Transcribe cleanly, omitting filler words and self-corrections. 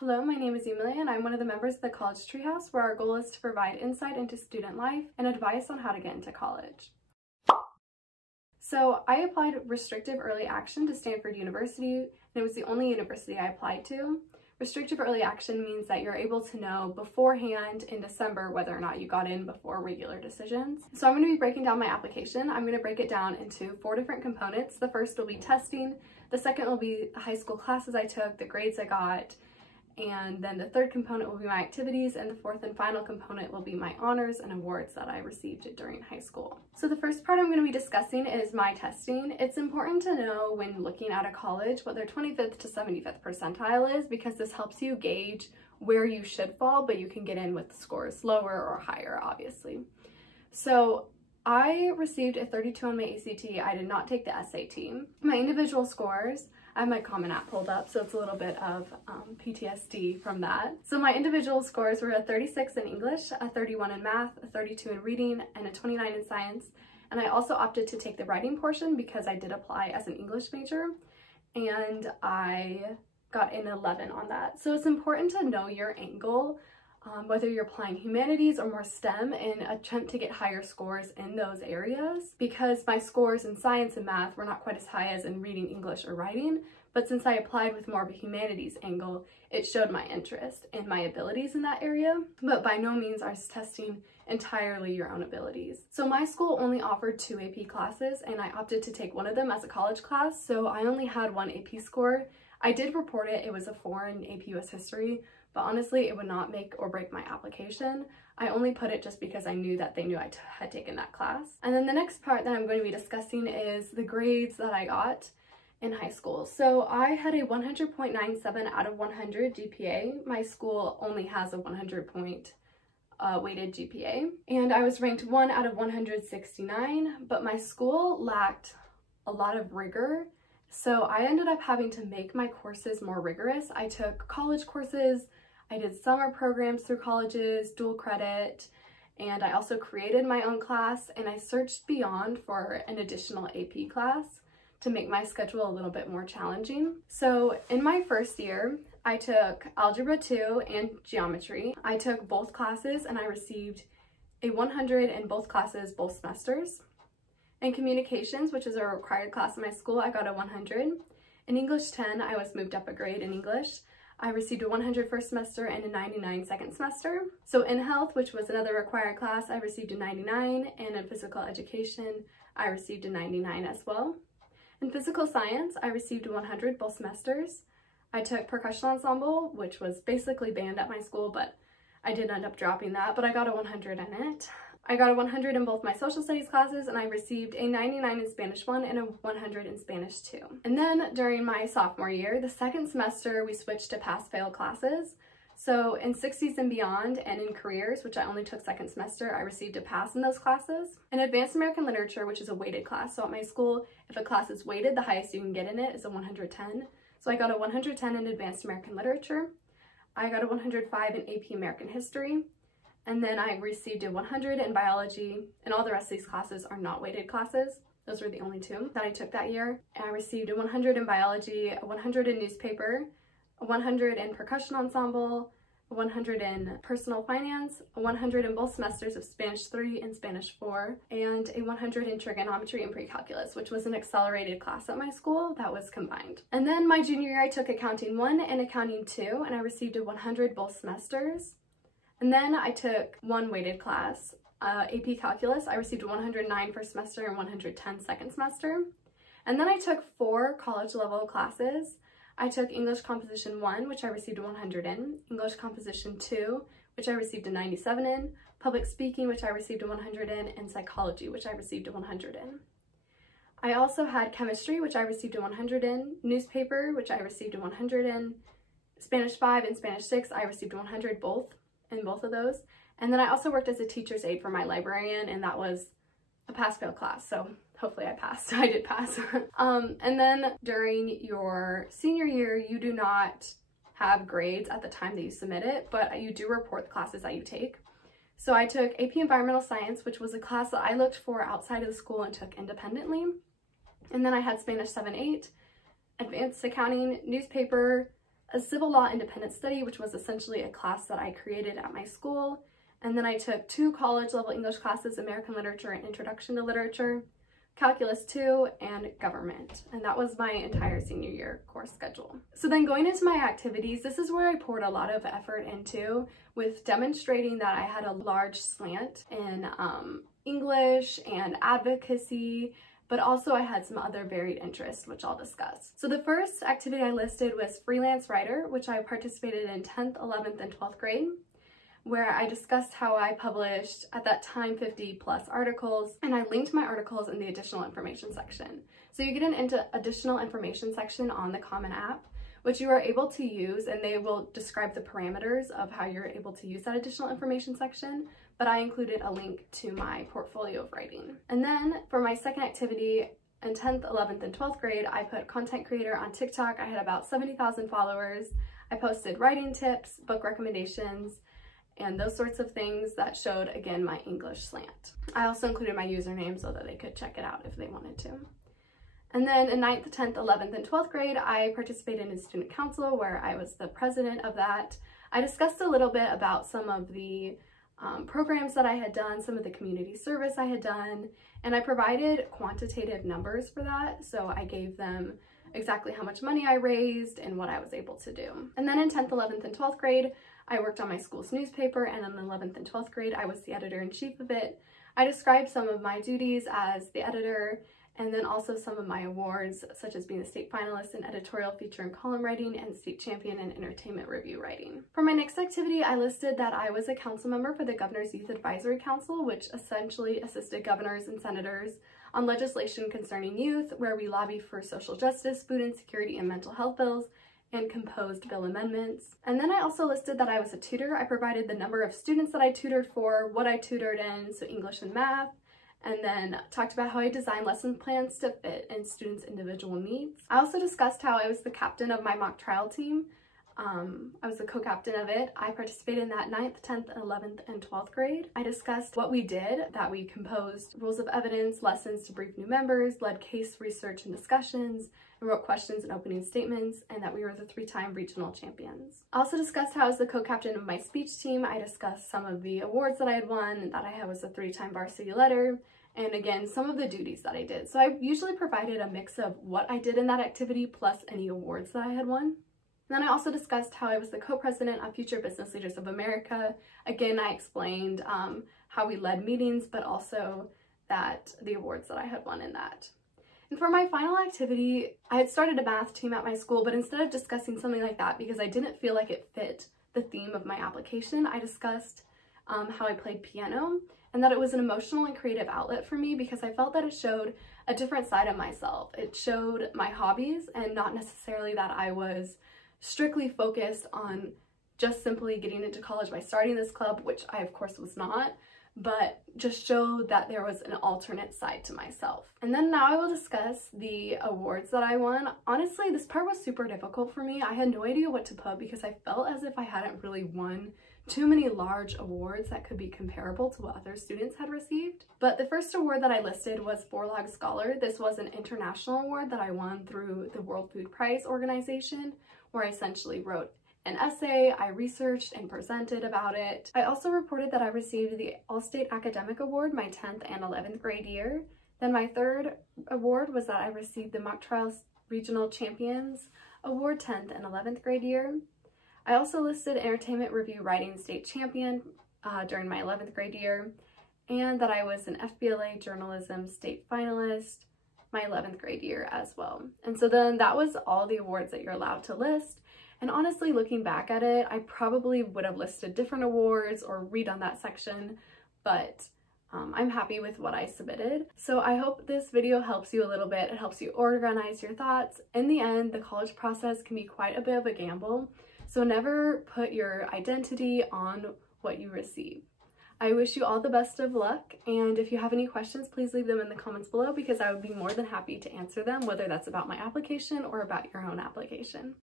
Hello, my name is Emelia and I'm one of the members of the College Treehouse, where our goal is to provide insight into student life and advice on how to get into college. So I applied restrictive early action to Stanford University, and it was the only university I applied to. Restrictive early action means that you're able to know beforehand in December whether or not you got in before regular decisions. So I'm going to be breaking down my application. I'm going to break it down into 4 different components. The first will be testing, the second will be the high school classes I took, the grades I got, and then the third component will be my activities, and the fourth and final component will be my honors and awards that I received during high school. So the first part I'm going to be discussing is my testing. It's important to know when looking at a college what their 25th to 75th percentile is, because this helps you gauge where you should fall, but you can get in with scores lower or higher, obviously. So I received a 32 on my ACT. I did not take the SAT. My individual scores, I have my Common App pulled up, so it's a little bit of PTSD from that. So my individual scores were a 36 in English, a 31 in math, a 32 in reading, and a 29 in science. And I also opted to take the writing portion because I did apply as an English major, and I got an 11 on that. So it's important to know your angle, whether you're applying humanities or more STEM, and attempt to get higher scores in those areas, because my scores in science and math were not quite as high as in reading, English, or writing, but since I applied with more of a humanities angle, it showed my interest and my abilities in that area, but by no means are testing entirely your own abilities. So my school only offered 2 AP classes, and I opted to take one of them as a college class, so I only had 1 AP score. I did report it, it was a 4 in AP US History, but honestly, it would not make or break my application. I only put it just because I knew that they knew I had taken that class. And then the next part that I'm going to be discussing is the grades that I got in high school. So I had a 100.97 out of 100 GPA. My school only has a 100 point weighted GPA. And I was ranked 1 out of 169, but my school lacked a lot of rigor. So I ended up having to make my courses more rigorous. I took college courses, I did summer programs through colleges, dual credit, and I also created my own class, and I searched beyond for an additional AP class to make my schedule a little bit more challenging. So in my first year, I took Algebra 2 and Geometry. I took both classes and I received a 100 in both classes, both semesters. In Communications, which is a required class in my school, I got a 100. In English 10, I was moved up a grade in English. I received a 100 first semester and a 99 second semester. So in Health, which was another required class, I received a 99, and in Physical Education, I received a 99 as well. In Physical Science, I received a 100 both semesters. I took Percussion Ensemble, which was basically banned at my school, but I did end up dropping that, but I got a 100 in it. I got a 100 in both my social studies classes, and I received a 99 in Spanish 1 and a 100 in Spanish 2. And then during my sophomore year, the second semester, we switched to pass-fail classes. So in 60s and beyond and in careers, which I only took second semester, I received a pass in those classes. In Advanced American Literature, which is a weighted class, so at my school, if a class is weighted, the highest you can get in it is a 110. So I got a 110 in Advanced American Literature. I got a 105 in AP American History. And then I received a 100 in biology, and all the rest of these classes are not weighted classes. Those were the only 2 that I took that year. And I received a 100 in biology, a 100 in newspaper, a 100 in percussion ensemble, a 100 in personal finance, a 100 in both semesters of Spanish 3 and Spanish 4, and a 100 in trigonometry and pre-calculus, which was an accelerated class at my school that was combined. And then my junior year, I took accounting 1 and accounting 2, and I received a 100 both semesters. And then I took 1 weighted class, AP Calculus. I received a 109 first semester and 110 second semester. And then I took 4 college level classes. I took English Composition 1, which I received a 100 in, English Composition 2, which I received a 97 in, Public Speaking, which I received a 100 in, and Psychology, which I received a 100 in. I also had Chemistry, which I received a 100 in, Newspaper, which I received a 100 in, Spanish 5 and Spanish 6, I received a 100 in both of those. And then I also worked as a teacher's aide for my librarian, and that was a pass-fail class, so hopefully I passed. I did pass. And then during your senior year, you do not have grades at the time that you submit it, but you do report the classes that you take. So I took AP Environmental Science, which was a class that I looked for outside of the school and took independently. And then I had Spanish 7-8, Advanced Accounting, Newspaper, a civil law independent study, which was essentially a class that I created at my school. And then I took 2 college level English classes, American Literature and Introduction to Literature, Calculus 2, and Government. And that was my entire senior year course schedule. So then going into my activities, this is where I poured a lot of effort into, with demonstrating that I had a large slant in English and advocacy, but also I had some other varied interests, which I'll discuss. So the first activity I listed was freelance writer, which I participated in 10th, 11th, and 12th grade, where I discussed how I published, at that time, 50+ articles, and I linked my articles in the additional information section. So you get an additional information section on the Common App, which you are able to use, and they will describe the parameters of how you're able to use that additional information section, but I included a link to my portfolio of writing. And then for my second activity, in 10th, 11th, and 12th grade, I put content creator on TikTok. I had about 70,000 followers. I posted writing tips, book recommendations, and those sorts of things that showed, again, my English slant. I also included my username so that they could check it out if they wanted to. And then in 9th, 10th, 11th, and 12th grade, I participated in student council, where I was the president of that. I discussed a little bit about some of the programs that I had done, some of the community service I had done, and I provided quantitative numbers for that. So I gave them exactly how much money I raised and what I was able to do. And then in 10th, 11th, and 12th grade, I worked on my school's newspaper, and in 11th and 12th grade, I was the editor-in-chief of it. I described some of my duties as the editor, and then also some of my awards, such as being a state finalist in editorial feature and column writing and state champion in entertainment review writing. For my next activity, I listed that I was a council member for the Governor's Youth Advisory Council, which essentially assisted governors and senators on legislation concerning youth, where we lobbied for social justice, food insecurity, and mental health bills, and composed bill amendments. And then I also listed that I was a tutor. I provided the number of students that I tutored for, what I tutored in, so English and math, and then talked about how I designed lesson plans to fit in students' individual needs. I also discussed how I was the captain of my mock trial team. I was the co-captain of it. I participated in that 9th, 10th, 11th, and 12th grade. I discussed what we did, that we composed rules of evidence, lessons to brief new members, led case research and discussions, and wrote questions and opening statements, and that we were the 3-time regional champions. I also discussed how as the co-captain of my speech team, I discussed some of the awards that I had won, and that I was a 3-time varsity letter, and again, some of the duties that I did. So I usually provided a mix of what I did in that activity plus any awards that I had won. And then I also discussed how I was the co-president of Future Business Leaders of America. Again, I explained how we led meetings, but also that the awards that I had won in that. And for my final activity, I had started a math team at my school, but instead of discussing something like that, because I didn't feel like it fit the theme of my application, I discussed how I played piano, and that it was an emotional and creative outlet for me because I felt that it showed a different side of myself. It showed my hobbies, and not necessarily that I was strictly focused on just simply getting into college by starting this club, which I of course was not, but just showed that there was an alternate side to myself. And then now I will discuss the awards that I won. Honestly, this part was super difficult for me. I had no idea what to put because I felt as if I hadn't really won too many large awards that could be comparable to what other students had received. But the first award that I listed was Forlag Scholar. This was an international award that I won through the World Food Prize organization, where I essentially wrote an essay, I researched and presented about it. I also reported that I received the All-State Academic Award my 10th and 11th grade year. Then my third award was that I received the Mock Trials Regional Champions Award 10th and 11th grade year. I also listed Entertainment Review Writing State Champion during my 11th grade year, and that I was an FBLA Journalism State Finalist my 11th grade year as well. And so then that was all the awards that you're allowed to list. And honestly, looking back at it, I probably would have listed different awards or redone that section, but I'm happy with what I submitted. So I hope this video helps you a little bit. It helps you organize your thoughts. In the end, the college process can be quite a bit of a gamble, so never put your identity on what you receive. I wish you all the best of luck, and if you have any questions, please leave them in the comments below because I would be more than happy to answer them, whether that's about my application or about your own application.